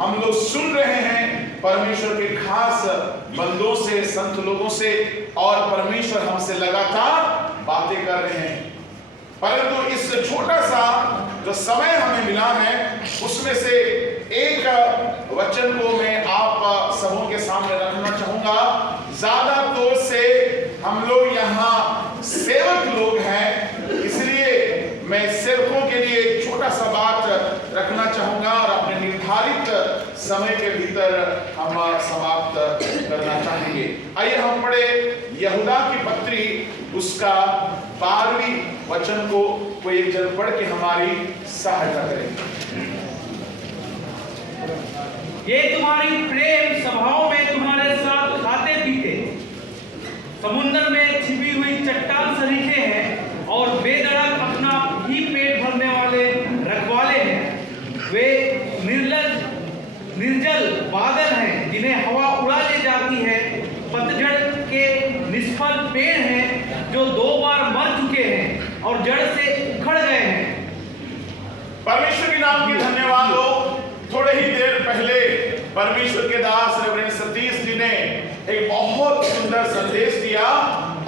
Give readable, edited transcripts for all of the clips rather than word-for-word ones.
हम लोग सुन रहे हैं परमेश्वर के खास बंदों से, संत लोगों से, और परमेश्वर हमसे लगातार बातें कर रहे हैं। परंतु इस छोटा सा जो समय हमें मिला है उसमें से एक वचन को मैं आप सबों के सामने रखना चाहूंगा। ज्यादा तौर से हम लोग यहाँ सेवक लोग हैं, इसलिए मैं सेवकों के लिए एक छोटा सा बात रखना चाहूंगा और अपने निर्धारित समय के भीतर हम समाप्त करना चाहेंगे। आइए हम पढ़े यहूदा की पत्री उसका 12वीं वचन को कोई एक जन पढ़ के हमारी सहायता करेंगे। ये तुम्हारी प्रेम सभाओं में तुम्हारे साथ खाते पीते समुद्र में छिपी हुई चट्टान सरीखे हैं और बेधड़क अपना ही पेट भरने वाले रखवाले हैं। वे निर्जल बादल हैं जिन्हें हवा उड़ा ले जाती है, पतझड़ के निष्फल पेड़ हैं जो 2 बार मर चुके हैं और जड़ से उखड़ गए हैं। परमेश्वर के नाम की धन्यवाद हो। थोड़े ही देर पहले परमेश्वर के दास रेवरेंड सतीश जी ने एक बहुत सुंदर संदेश दिया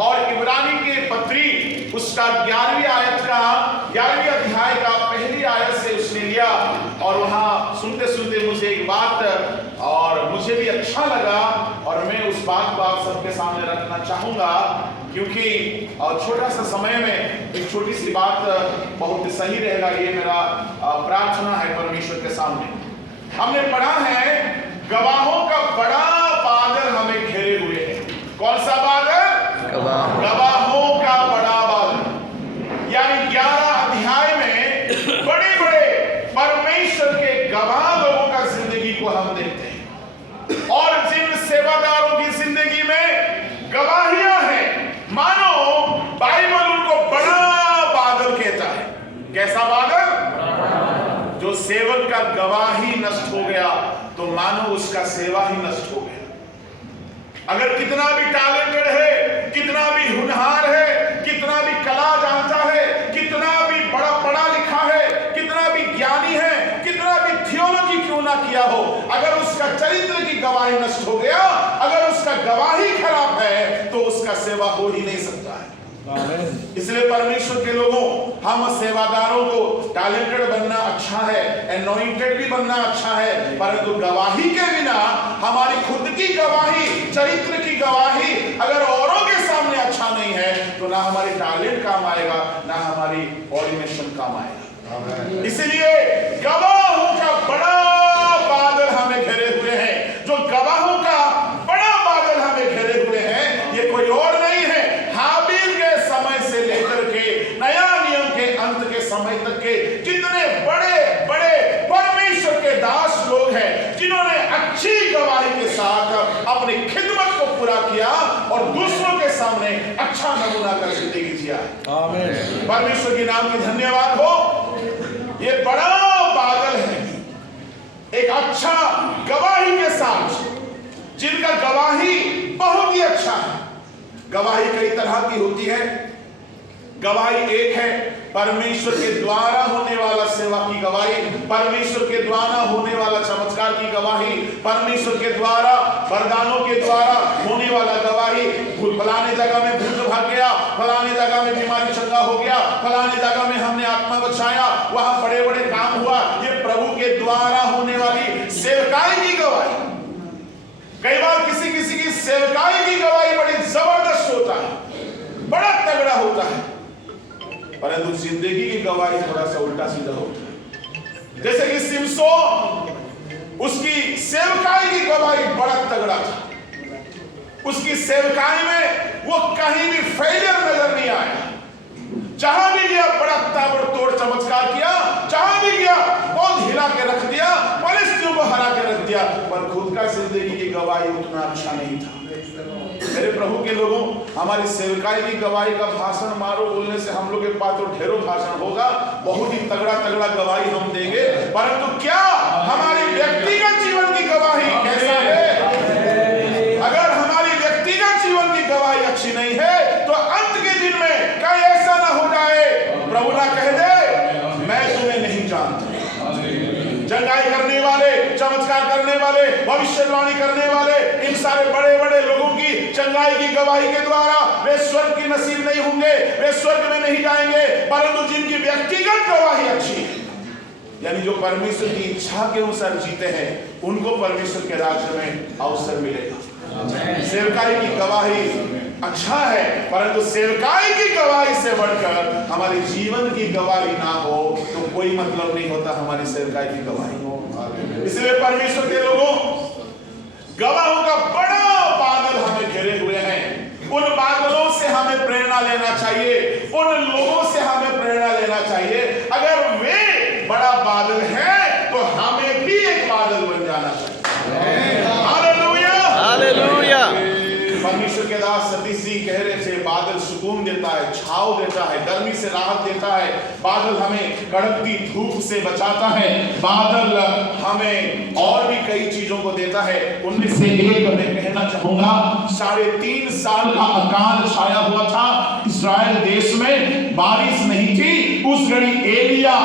और इब्रानी के पत्री उसका 11वीं अध्याय का पहली आयत से उसने लिया और वहां सुनते सुनते मुझे एक बात और मुझे भी अच्छा लगा और मैं उस बात को आप सबके सामने रखना चाहूंगा, क्योंकि छोटा सा समय में एक छोटी सी बात बहुत सही रहेगा। ये मेरा प्रार्थना है परमेश्वर के सामने। हमने पढ़ा है गवाहों का बड़ा बादल हमें घेरे हुए है। कौन सा बादल? गवाहों का बड़ा बादल। यानी 11 अध्याय में बड़े बड़े परमेश्वर के गवाह लोगों का जिंदगी को हम देखते हैं और जिन सेवादारों की जिंदगी में गवाहियां हैं, मानो बाइबल उनको बड़ा बादल कहता है। कैसा बादल? जो सेवक का गवाही नष्ट हो गया तो मानो उसका सेवा ही नष्ट हो गया। अगर कितना भी टैलेंटेड है, कितना भी हुनहार है, कितना भी कला जानता है, कितना भी बड़ा पढ़ा लिखा है, कितना भी ज्ञानी है, कितना भी थियोलॉजी क्यों ना किया हो, अगर उसका चरित्र की गवाही नष्ट हो गया, अगर उसका गवाही खराब है तो उसका सेवा हो ही नहीं सकता है। इसलिए परमेश्वर के लोगों, हम सेवादारों को टैलेंटेड बनना अच्छा है, एनॉइंटेड भी बनना अच्छा है, परंतु गवाही के बिना हमारी खुद की गवाही, चरित्र की गवाही अगर औरों के सामने अच्छा नहीं है तो ना हमारी टैलेंट काम आएगा, ना हमारी ऑर्डिनेशन काम आएगा। इसलिए गवाहों का बड़ा बादल हमें घेरे हुए हैं। जो गवाहों का बड़ा बादल हमें घेरे हुए हैं, ये कोई और नहीं है, हाबिल के समय से लेकर के नया नियम के अंत के समय तक के जितने बड़े बड़े परमेश्वर के दास लोग हैं, जिन्होंने अच्छी गवाही के साथ अपनी खिदमत को पूरा किया और दूसरों के सामने अच्छा नमूना कर जिंदगी जिया। आमीन। परमेश्वर के नाम की धन्यवाद हो। ये बड़ा बादल है, एक अच्छा गवाही के साथ, जिनका गवाही बहुत ही अच्छा है। गवाही कई तरह की होती है। गवाही एक है परमेश्वर के द्वारा होने वाला सेवा की गवाही, परमेश्वर के द्वारा होने वाला चमत्कार की गवाही, परमेश्वर के द्वारा वरदानों के द्वारा होने वाला गवाही। फलाने जगह में भूत भाग गया, फलाने जगह में बीमारी चंगा हो गया, फलाने जगह में हमने आत्मा बचाया, वहां बड़े बड़े काम हुआ। ये प्रभु के द्वारा होने वाली सेवकाई की गवाही। कई बार किसी किसी की सेवकाई की गवाही बड़ी जबरदस्त होता है, बड़ा तगड़ा होता है, परंतु जिंदगी की गवाही थोड़ा सा उल्टा सीधा होता है। जैसे कि सिमसोन, उसकी सेवकाई की गवाही बड़ा तगड़ा था। उसकी सेवकाई में वो कहीं भी फेलियर नजर नहीं आया। जहां भी गया बड़ा ताबड़तोड़ चमत्कार किया, जहां भी गया बहुत हिला के रख दिया, फलिस्तियों को हरा के रख दिया, पर खुद का जिंदगी की गवाही उतना अच्छा नहीं था। मेरे प्रभु के लोगों, हमारी सेवकाई की गवाही का भाषण मारो बोलने से हम लोग के पास तो ढेरों भाषण होगा, बहुत ही तगड़ा तगड़ा गवाही हम देंगे, परंतु क्या हमारी व्यक्तिगत जीवन की गवाही कैसा है? अगर हमारी व्यक्तिगत जीवन की गवाही अच्छी नहीं है तो अंत के दिन में कहीं ऐसा ना हो जाए प्रभु ना कह दे मैं तुम्हें नहीं जानता। जंगाई करने वाले, चमत्कार करने वाले, भविष्यवाणी करने वाले, इन सारे बड़े बड़े लोगों की चंगाई की गवाही के द्वारा वे स्वर्ग की नसीब नहीं होंगे, वे स्वर्ग में नहीं जाएंगे, परंतु जिनकी व्यक्तिगत गवाही अच्छी है, यानी जो परमेश्वर की इच्छा के अनुसार जीते हैं, उनको परमेश्वर के राज्य में अवसर मिलेगा। सेवकाई की गवाही अच्छा है, परंतु सेवकाई की गवाही से बढ़कर हमारे जीवन की गवाही ना हो तो कोई मतलब नहीं होता हमारी सेवकाई की गवाही। इसलिए परमेश्वर के लोगों, गवाहों का बड़ा बादल हमें घेरे हुए हैं। उन बादलों से हमें प्रेरणा लेना चाहिए, उन लोगों से हमें प्रेरणा लेना चाहिए। अगर वे बड़ा बादल है तो हमें भी एक बादल बन जाना चाहिए। Hallelujah, hallelujah. परमेश्वर के दास सतीश जी कह रहे थे, बादल सुकून देता है, छाव देता है, गर्मी से राहत देता है, बादल हमें कड़कती धूप से बचाता है, बादल हमें और भी कई चीजों को देता है। उनमें से एक मैं कहना चाहूंगा, 3.5 साल का अकाल छाया हुआ था इस्राएल देश में, बारिश नहीं थी। उस घड़ी एलिया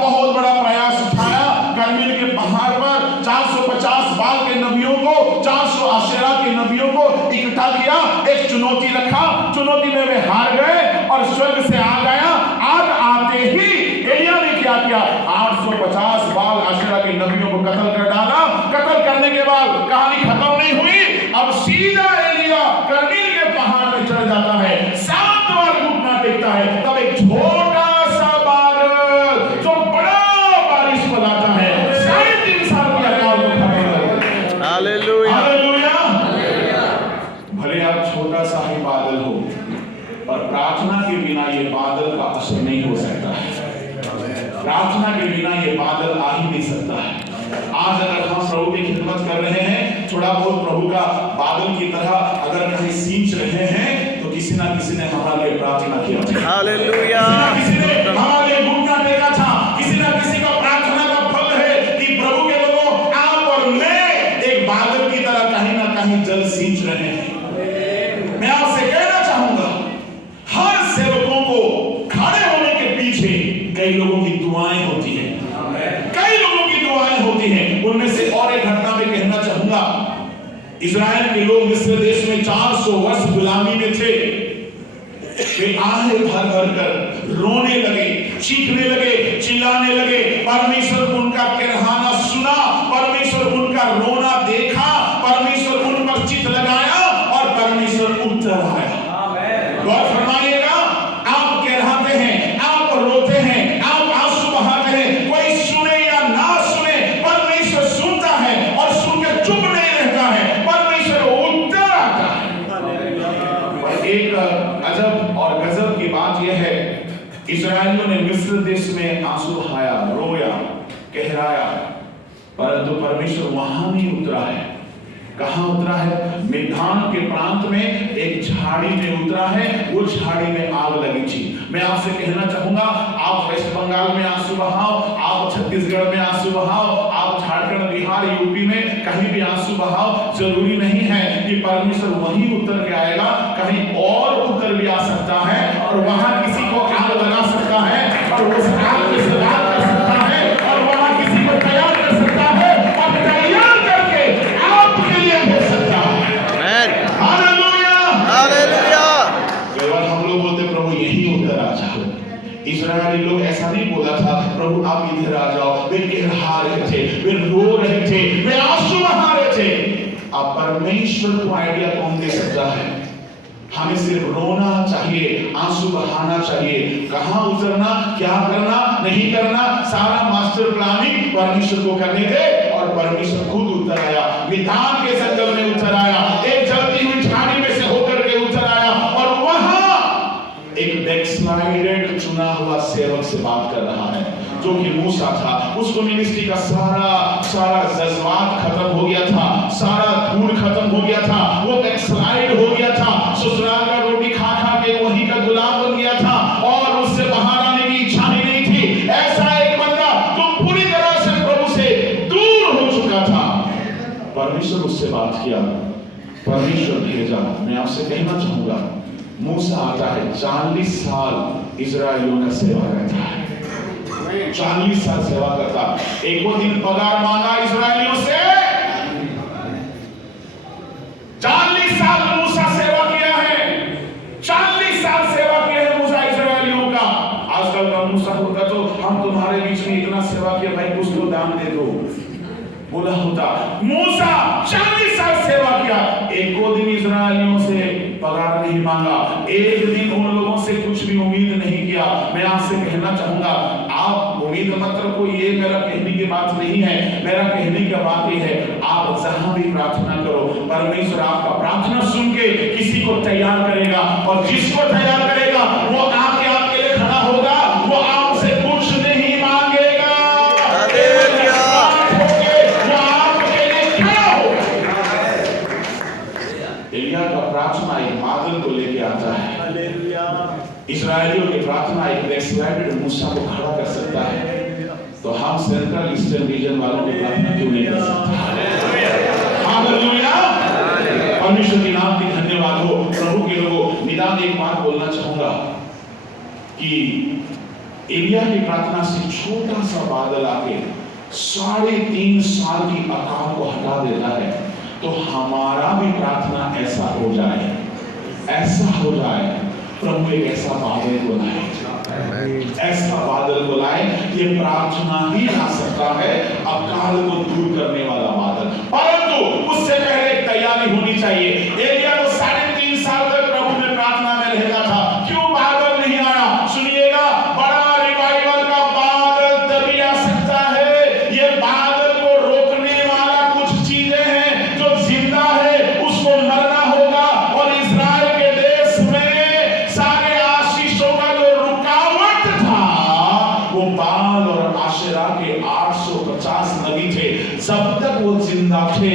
बहुत बड़ा प्रयास उठाया, कर्मेल के पहाड़ पर 450 बाल के नबियों को, 400 आशेरा के नबियों को इकट्ठा किया, एक चुनौती रखा, चुनौती में वे हार गए और स्वर्ग से आ गया। आग आते ही एलिया ने क्या किया, 850 बाल आशेरा के नबियों को कत्ल कर डाला। कत्ल करने के बाद कहानी खत्म नहीं हुई, अब सीधा एलिया कर्मेल के पहाड़ में चढ़ जाता है, 7 बार घुटना टेकता है, तब एक छोटा सा बादल जो बड़ा बारिश को लाता है, 3.5 साल के अकाल को खत्म कर। Hallelujah, hallelujah. भले आप छोटा सा ही बादल हो, और प्रार्थना के बिना ये बादल का असर नहीं हो सकता है। प्रार्थना के बिना ये बादल आ ही नहीं सकता है। आज अगर हम प्रभु की खिदमत कर रहे हैं, थोड़ा बहुत प्रभु का बादल की तरह अगर कहीं सींच रहे हैं, तो किसी ना किसी ने हमारे लिए प्रार्थना किया। हालेलुया। किसी ने हमारे लिए घुटना टेका था, किसी ना किसी का प्रार्थना का फल है कि प्रभु के लोगों, आप और मैं एक बादल की तरह कहीं ना कहीं जल सींच रहे हैं। मैं आपसे कहना चाहूंगा, हर सेवकों को खड़े होने के पीछे कई लोगों की दुआएं होती हैं, कई लोगों की दुआएं होती हैं। उनमें से और एक घटना में कहना चाहूंगा, इस्राएल के लोग मिस्र देश में 400 वर्ष गुलामी में थे। वे आहें भर भर कर रोने लगे, चीखने लगे, चिल्लाने लगे। परमेश्वर उनका कहना सुना, परमेश्वर उनका रोना देखा, परमेश्वर उन पर चित्त लगाया और परमेश्वर उत्तर आया। गौर फरमाइएगा, आप कहते हैं, आप रोते हैं, आप आंसू बहाते हैं, कोई सुने या ना सुने, परमेश्वर सुनता है और सुन के चुप नहीं रहता है, परमेश्वर उत्तर आता है। और एक अजब और गजब की बात यह है, इस्राएलियों ने मिस्र देश में आंसू बहाया, रोया, कहराया, परंतु परमेश्वर वहां नहीं उतरा है। कहां उतरा है? मिधान के प्रांत में एक झाड़ी में उतरा है। वो झाड़ी में आग लगी थी। मैं आपसे कहना चाहूंगा, आप वेस्ट बंगाल में आंसू बहाओ, आप छत्तीसगढ़ में आंसू बहाओ, आप झारखंड, बिहार, यूपी में कहीं भी आंसू बहाओ, जरूरी नहीं है कि परमेश्वर वहीं उतर के आएगा, कहीं और उतर भी आ सकता है और वहां किसी को आग लगा सकता है और उस आग में सदा कर सकता है और वहां किसी को तैयार कर सकता है और तैयार करके आपके लिए हो सकता है। आमीन, हालेलुया, हालेलुया। कई बार हम लोग बोलते, प्रभु यहीं उतर आ जाओ। इस्राएली लोग ऐसा नहीं बोला था, प्रभु आप इधर आ जाओ। वे कहरा रहे थे, वे रो रहे थे, वे आंसू बहा रहे थे। अब परमेश्वर को आइडिया कौन दे सकता है? हमें सिर्फ रोना चाहिए, आंसू बहाना चाहिए। कहां उतरना, क्या करना, नहीं करना, सारा मास्टर प्लानिंग परमेश्वर को करने दे और परमेश्वर खुद उतर आया। मिधान के जंगल में उतर आया, एक जलती हुई झाड़ी में से होकर के उतर आया और वहां एक बैकस्लाइडेड चुना हुआ सेवक से बात कर रहा है, जो कि मूसा था। उसको मिनिस्ट्री का सारा जज्बात खत्म हो गया था, सारा धूल खत्म हो गया था, वो बैकस्लाइड हो गया था, ससुराल का रोटी खा खा के वहीं का गुलाम बन गया था और उससे बाहर आने की इच्छा ही नहीं थी। ऐसा एक बंदा जो पूरी तरह से प्रभु से दूर हो चुका था, परमेश्वर उससे बात किया, परमेश्वर भेजा। मैं आपसे कहना चाहूंगा, मूसा आता है, 40 साल इजराइलियों का सेवा रहता है। 40 साल सेवा करता। एक वो दिन पगार मांगा इस्राएलियों से। 40 साल मूसा सेवा किया है, 40 साल सेवा किया है मूसा इस्राएलियों का। आजकल का मूसा होता तो हम तुम्हारे बीच में इतना सेवा किया, भाई कुछ तो दान दे दो, बोला होता। मूसा 40 साल सेवा किया, एक दिन इस्राएलियों से पगार नहीं मांगा, एक दिन उन लोगों से कुछ भी उम्मीद नहीं किया। मैं आपसे कहना चाहूंगा, आप उम्मीद मत रखो, ये मेरा कहने की बात नहीं है। मेरा कहने का बात ये है, आप जहां भी प्रार्थना करो, परमेश्वर आपका प्रार्थना सुन के किसी को तैयार करेगा, और जिसको तैयार करेगा वो आके आपके लिए खड़ा होगा, वो आपसे कुछ नहीं मांगेगा। एलिया का प्रार्थना एक बादल को लेके आता है। इस्राएलियों की प्रार्थना एक बैकस्लाइडेड मूसा को खड़ा कर सकता है। तो हम सेंट्रल ईस्टर्न रीजन वालों की प्रार्थना क्यों नहीं कर सकते? हालेलुया। परमेश्वर के नाम की धन्यवाद हो। प्रभु के लोगों, निदान एक बात बोलना चाहूंगा कि एलिया की प्रार्थना से छोटा सा बादल आके 3.5 साल की अकाल को हटा देता है। तो हमारा भी प्रार्थना ऐसा हो जाए, ऐसा हो जाए। प्रभु एक ऐसा बादल को लाए, ऐसा बादल को लाए, ये प्रार्थना ही ला सकता है अकाल को दूर करने वाला बादल। परंतु उससे पहले एक तैयारी होनी चाहिए। एलिया को 3.5 साल तक प्रभु में प्रार्थना में रहता था, क्यों बादल नहीं आया? सुनिएगा, बड़ा रिवाइवल का बादल तभी आ सकता है। ये बादल को रोकने वाला कुछ चीजें हैं जो जिंदा है, उसको मरना होगा। और इस्राएल के देश में सारे आशीषों का जो रुकावट था, वो बाल और आशेरा के 850 नबी थे। जब तक वो जिंदा थे,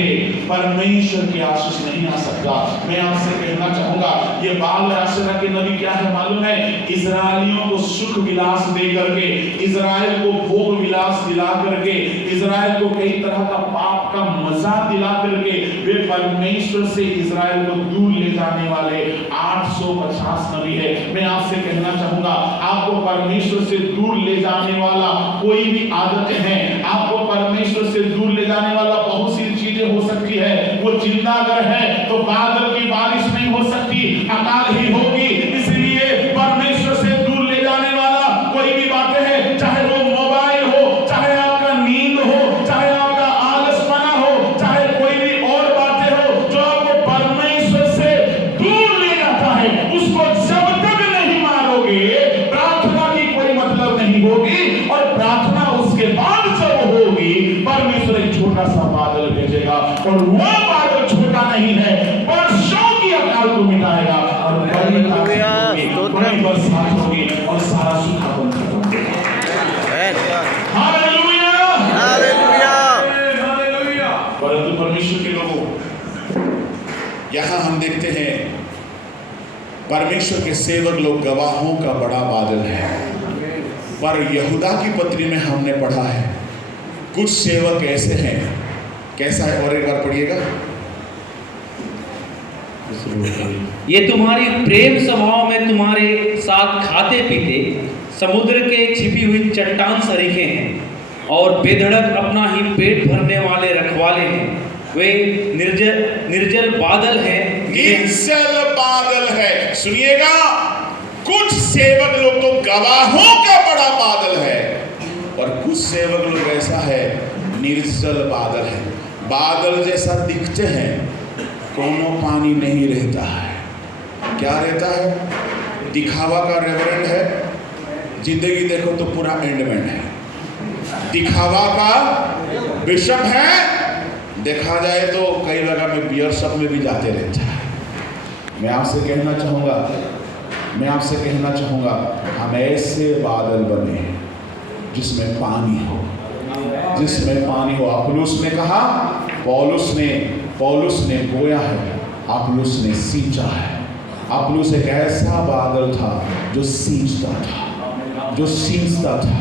परमेश्वर की आशीष नहीं आ सकता। मैं आपसे कहना चाहूंगा, ये बाल और आशेरा के नबी क्या है मालूम है? इजरायलियों को सुख विलास दे करके, इजराइल को भोग विलास दिला करके, इजराइल को कई तरह का पाप का मजा दिला करके, वे परमेश्वर से इजराइल को दूर ले जाने वाले 850 नबी है। मैं आपसे कहना चाहूंगा, आपको परमेश्वर से दूर ले जाने वाला कोई भी आदतें हैं, आपको परमेश्वर से दूर ले जाने वाला बहुत सी चीजें हो सकती है। वो जिंदा अगर है तो बादल की बारिश नहीं हो सकती, अकाल ही होगी। इसलिए परमेश्वर से दूर ले जाने वाला कोई भी बातें हैं, चाहे वो मोबाइल हो, चाहे आपका नींद हो, चाहे आपका आलसपना हो, चाहे कोई भी और बातें हो, जो आपको परमेश्वर से दूर ले जाता है, उसको जब तक नहीं मारोगे, प्रार्थना की कोई मतलब नहीं होगी। और प्रार्थना उसके बाद जब होगी, परमेश्वर एक छोटा सा बादल भेजेगा, और वो बादल छोटा नहीं है, वर्षों की अकाल को मिटाएगा, और बड़ी बरसात होगी, और सारा सूखा बंद खत्म होगा। Hallelujah, hallelujah, hallelujah. परंतु परमेश्वर के लोगों, यहां हम देखते हैं परमेश्वर के सेवक लोग गवाहों का बड़ा बादल है। पर यहूदा की पत्री में हमने पढ़ा है, कुछ सेवक ऐसे हैं। कैसा है? और एक बार पढ़िएगा। ये तुम्हारी प्रेम सभाओं में तुम्हारे साथ खाते पीते समुद्र के छिपी हुई चट्टान सरीखे हैं, और बेधड़क अपना ही पेट भरने वाले रखवाले हैं। वे निर्जल बादल हैं, निर्जल बादल है। सुनिएगा, कुछ सेवक लोग तो गवाहों का बड़ा बादल है, और कुछ सेवक लोग ऐसा है, निर्जल बादल है। बादल जैसा दिखते हैं, कोनो पानी नहीं रहता है। क्या रहता है? दिखावा का रेवरेंड है, जिंदगी देखो तो पूरा एंडमेंट है। दिखावा का बिशप है, देखा जाए तो कई जगह में बियर शॉप में भी जाते रहता है। मैं आपसे कहना चाहूँगा, हम ऐसे बादल बने जिसमें पानी हो, जिसमें पानी हो। अपुल्लोस ने कहा, पौलुस ने बोया है, अपुल्लोस ने सींचा है। अपुल्लोस एक ऐसा बादल था जो सींचता था।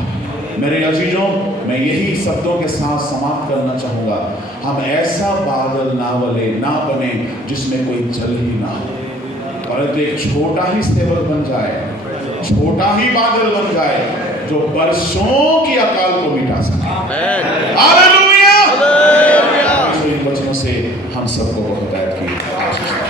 मेरे अजीजों, मैं यही शब्दों के साथ समाप्त करना चाहूँगा, हम ऐसा बादल ना बने जिसमें कोई जल ही ना हो, परंतु एक छोटा ही सेवक बन जाए, छोटा ही बादल बन जाए, जो बरसों की अकाल को मिटा सके। हालेलुया। इन वचनों से हम सबको हिदायत की आशीष